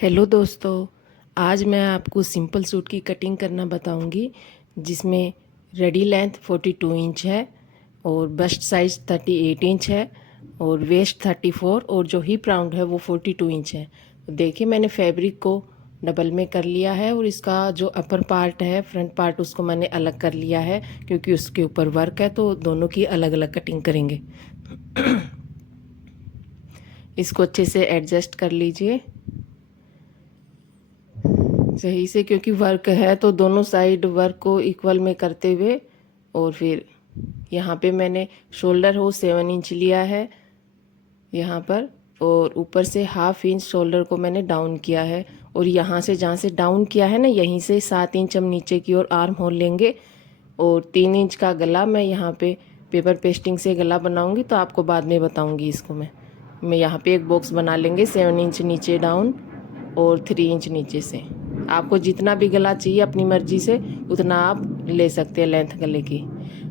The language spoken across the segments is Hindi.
हेलो दोस्तों, आज मैं आपको सिंपल सूट की कटिंग करना बताऊंगी जिसमें रेडी लेंथ 42 इंच है और बस्ट साइज 38 इंच है और वेस्ट 34 और जो हिप राउंड है वो 42 इंच है। तो देखिए मैंने फैब्रिक को डबल में कर लिया है और इसका जो अपर पार्ट है फ्रंट पार्ट उसको मैंने अलग कर लिया है क्योंकि उसके ऊपर वर्क है, तो दोनों की अलग अलग कटिंग करेंगे। इसको अच्छे से एडजस्ट कर लीजिए सही से, क्योंकि वर्क है तो दोनों साइड वर्क को इक्वल में करते हुए। और फिर यहाँ पे मैंने शोल्डर हो 7 इंच लिया है यहाँ पर, और ऊपर से ½ इंच शोल्डर को मैंने डाउन किया है। और यहाँ से जहाँ से डाउन किया है ना, यहीं से 7 इंच हम नीचे की ओर आर्म होल लेंगे। और 3 इंच का गला मैं यहाँ पे पेपर पेस्टिंग से गला बनाऊंगी, तो आपको बाद में बताऊंगी। इसको मैं यहाँ पे एक बॉक्स बना लेंगे 7 इंच नीचे डाउन और 3 इंच नीचे से। आपको जितना भी गला चाहिए अपनी मर्जी से उतना आप ले सकते हैं लेंथ गले की।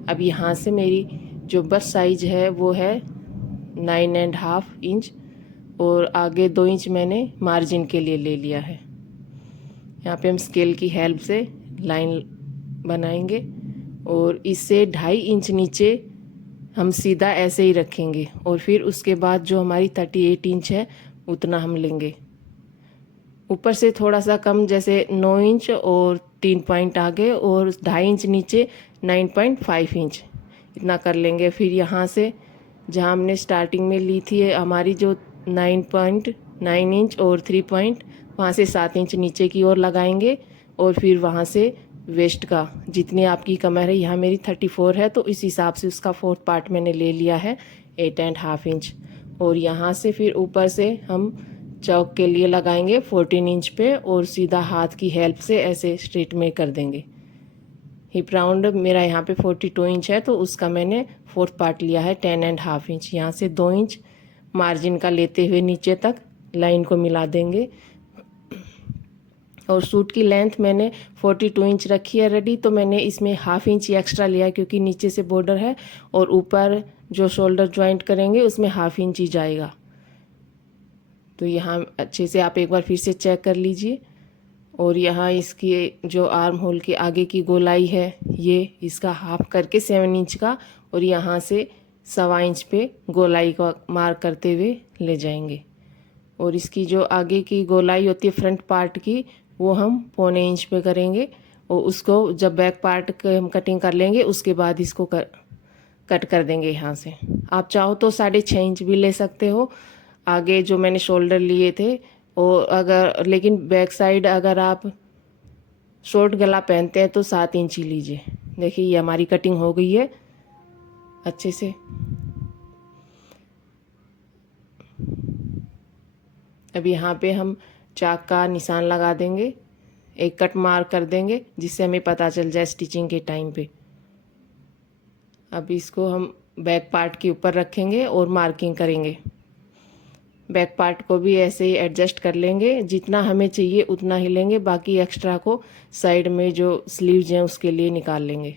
अब यहाँ से मेरी जो बस्ट साइज है वो है 9.5 इंच और आगे 2 इंच मैंने मार्जिन के लिए ले लिया है। यहाँ पे हम स्केल की हेल्प से लाइन बनाएंगे और इससे 2.5 इंच नीचे हम सीधा ऐसे ही रखेंगे और फिर उसके बाद जो हमारी 38 इंच है उतना हम लेंगे। ऊपर से थोड़ा सा कम, जैसे 9 इंच और 3 पॉइंट आगे और 2.5 इंच नीचे 9.5 इंच इतना कर लेंगे। फिर यहाँ से जहाँ हमने स्टार्टिंग में ली थी हमारी जो 9.9 इंच और 3 पॉइंट, वहाँ से 7 इंच नीचे की ओर लगाएंगे। और फिर वहाँ से वेस्ट का जितनी आपकी कमर है, यहाँ मेरी 34 है तो इस हिसाब से उसका 4th पार्ट मैंने ले लिया है 8.5 इंच। और यहाँ से फिर ऊपर से हम चौक के लिए लगाएंगे 14 इंच पे और सीधा हाथ की हेल्प से ऐसे स्ट्रेट में कर देंगे। हिप राउंड मेरा यहाँ पे 42 इंच है तो उसका मैंने 4th पार्ट लिया है 10.5 इंच। यहाँ से 2 इंच मार्जिन का लेते हुए नीचे तक लाइन को मिला देंगे। और सूट की लेंथ मैंने 42 इंच रखी है रेडी, तो मैंने इसमें ½ इंच एक्स्ट्रा लिया क्योंकि नीचे से बॉर्डर है और ऊपर जो शोल्डर ज्वाइंट करेंगे उसमें ½ इंच ही जाएगा। तो यहाँ अच्छे से आप एक बार फिर से चेक कर लीजिए। और यहाँ इसकी जो आर्म होल के आगे की गोलाई है ये इसका ½ करके 7 इंच का, और यहाँ से 1.25 इंच पे गोलाई का मार्क करते हुए ले जाएंगे। और इसकी जो आगे की गोलाई होती है फ्रंट पार्ट की, वो हम 0.25 इंच पे करेंगे। और उसको जब बैक पार्ट हम कटिंग कर लेंगे उसके बाद इसको कट कर देंगे यहाँ से। आप चाहो तो 6.5 इंच भी ले सकते हो आगे जो मैंने शोल्डर लिए थे। और अगर लेकिन बैक साइड अगर आप शॉर्ट गला पहनते हैं तो 7 इंच ही लीजिए। देखिए ये हमारी कटिंग हो गई है अच्छे से। अब यहाँ पे हम चाक का निशान लगा देंगे, एक कट मार्क कर देंगे जिससे हमें पता चल जाए स्टिचिंग के टाइम पे। अब इसको हम बैक पार्ट के ऊपर रखेंगे और मार्किंग करेंगे। बैक पार्ट को भी ऐसे ही एडजस्ट कर लेंगे, जितना हमें चाहिए उतना ही लेंगे, बाकी एक्स्ट्रा को साइड में जो स्लीव्स हैं उसके लिए निकाल लेंगे।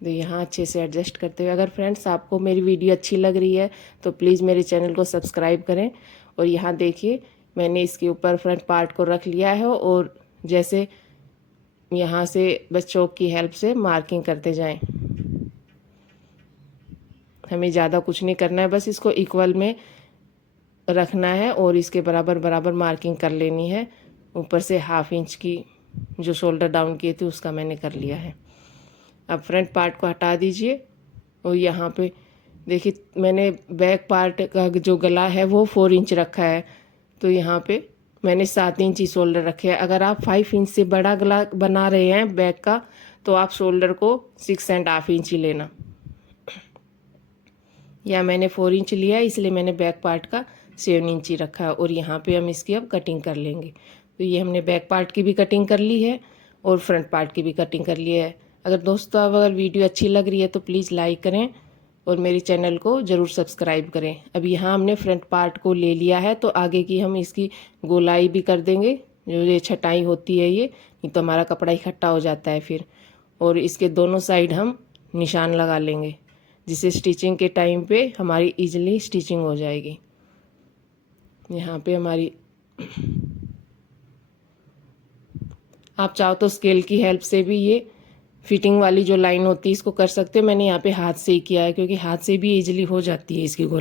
तो यहाँ अच्छे से एडजस्ट करते हुए, अगर फ्रेंड्स आपको मेरी वीडियो अच्छी लग रही है तो प्लीज़ मेरे चैनल को सब्सक्राइब करें। और यहाँ देखिए मैंने इसके ऊपर फ्रंट पार्ट को रख लिया है और जैसे यहाँ से बस चौक की हेल्प से मार्किंग करते जाएं। हमें ज़्यादा कुछ नहीं करना है, बस इसको इक्वल में रखना है और इसके बराबर बराबर मार्किंग कर लेनी है। ऊपर से ½ इंच की जो शोल्डर डाउन किए थे उसका मैंने कर लिया है। अब फ्रंट पार्ट को हटा दीजिए और यहाँ पे देखिए मैंने बैक पार्ट का जो गला है वो 4 इंच रखा है, तो यहाँ पे मैंने 7 इंच ही शोल्डर रखे हैं। अगर आप 5 इंच से बड़ा गला बना रहे हैं बैक का तो आप शोल्डर को 6.5 इंच ही लेना। या मैंने 4 इंच लिया इसलिए मैंने बैक पार्ट का 7 इंच ही रखा है। और यहाँ पे हम इसकी अब कटिंग कर लेंगे। तो ये हमने बैक पार्ट की भी कटिंग कर ली है और फ्रंट पार्ट की भी कटिंग कर ली है। अगर दोस्तों अगर वीडियो अच्छी लग रही है तो प्लीज़ लाइक करें और मेरे चैनल को ज़रूर सब्सक्राइब करें। अब यहाँ हमने फ्रंट पार्ट को ले लिया है तो आगे की हम इसकी गोलाई भी कर देंगे। जो ये छटाई होती है ये, नहीं तो हमारा कपड़ा इकट्ठा हो जाता है फिर। और इसके दोनों साइड हम निशान लगा लेंगे जिससे स्टिचिंग के टाइम पे हमारी इजीली स्टिचिंग हो जाएगी। यहाँ पे हमारी, आप चाहो तो स्केल की हेल्प से भी ये फिटिंग वाली जो लाइन होती है इसको कर सकते हो। मैंने यहाँ पे हाथ से ही किया है क्योंकि हाथ से भी इजीली हो जाती है इसकी गोलाई।